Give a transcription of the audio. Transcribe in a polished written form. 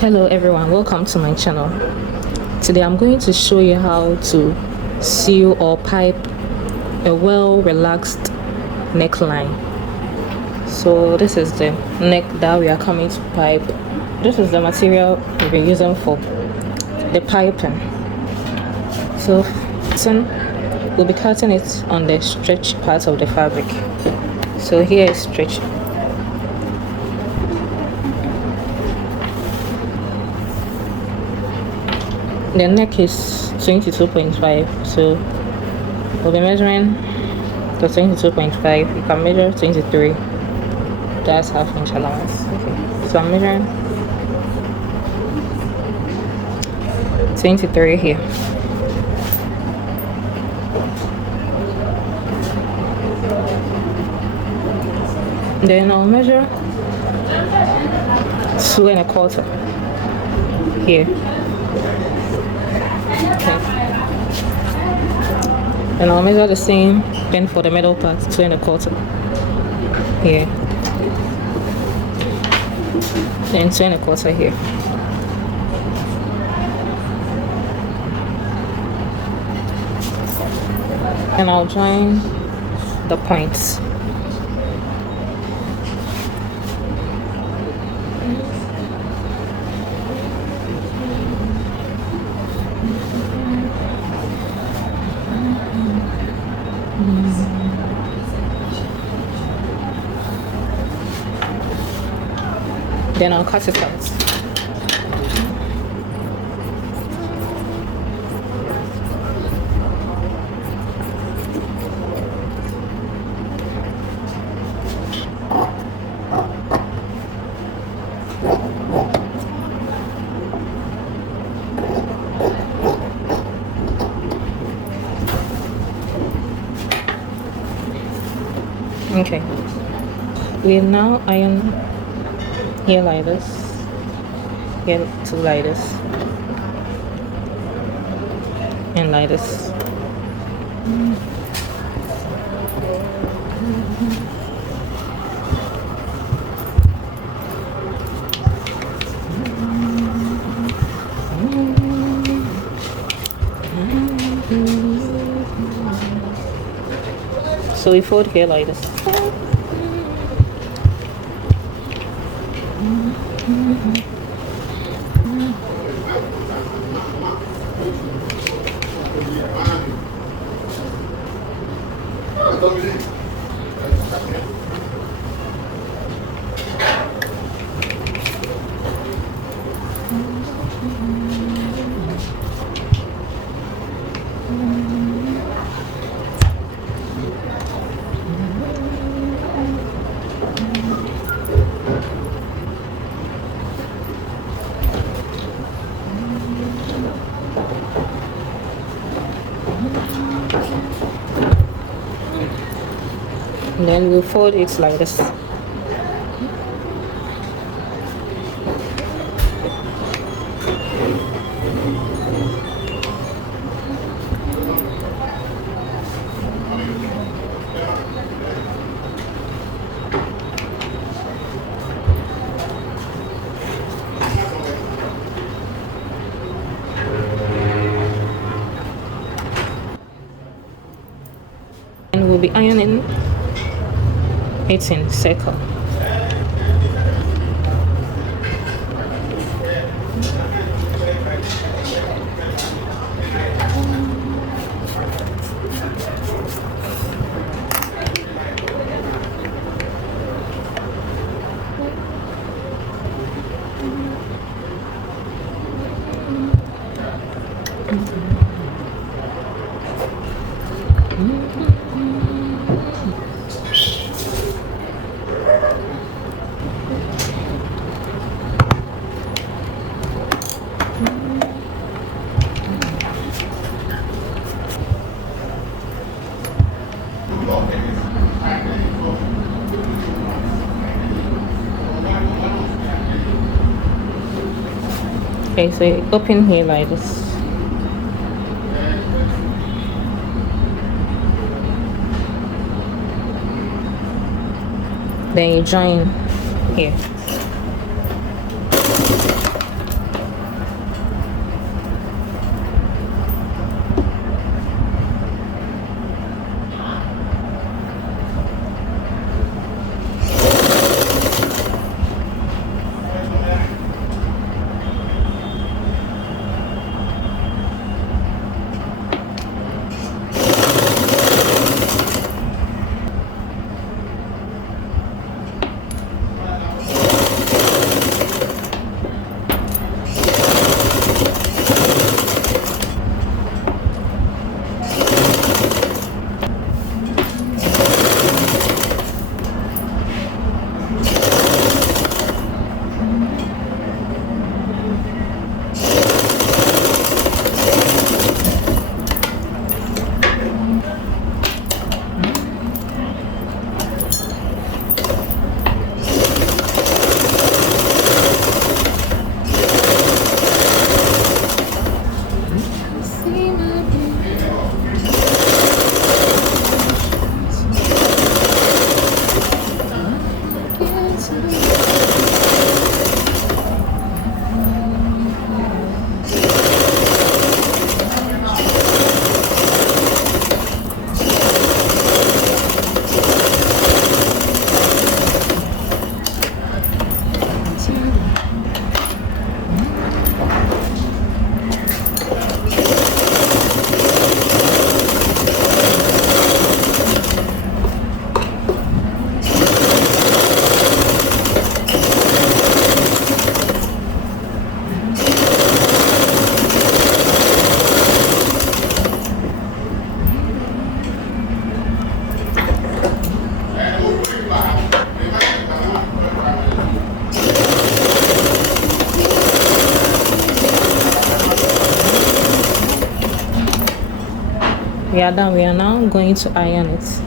Hello everyone, welcome to my channel. Today I'm going to show you how to sew or pipe a well relaxed neckline. So this is the neck that we are coming to pipe. This is the material we're using for the piping. So we'll be cutting it on the stretch part of the fabric. So here is stretch. The neck is 22.5, so we'll be measuring the 22.5. You can measure 23. That's half inch allowance. Okay, so I'm measuring 23 here. Then I'll measure 2.25 here. Okay. And I'll measure the same then for the middle part, 2.25 here. Then 2.25 here. And I'll join the points. Then I'll cut it out. Okay, we'll now iron here like this, here two like this, and like this. So we fold here like this. And then we'll fold it like this. And we'll be ironing it in circle. Okay, so you open here like this. Then you join here. We are done. We are now going to iron it.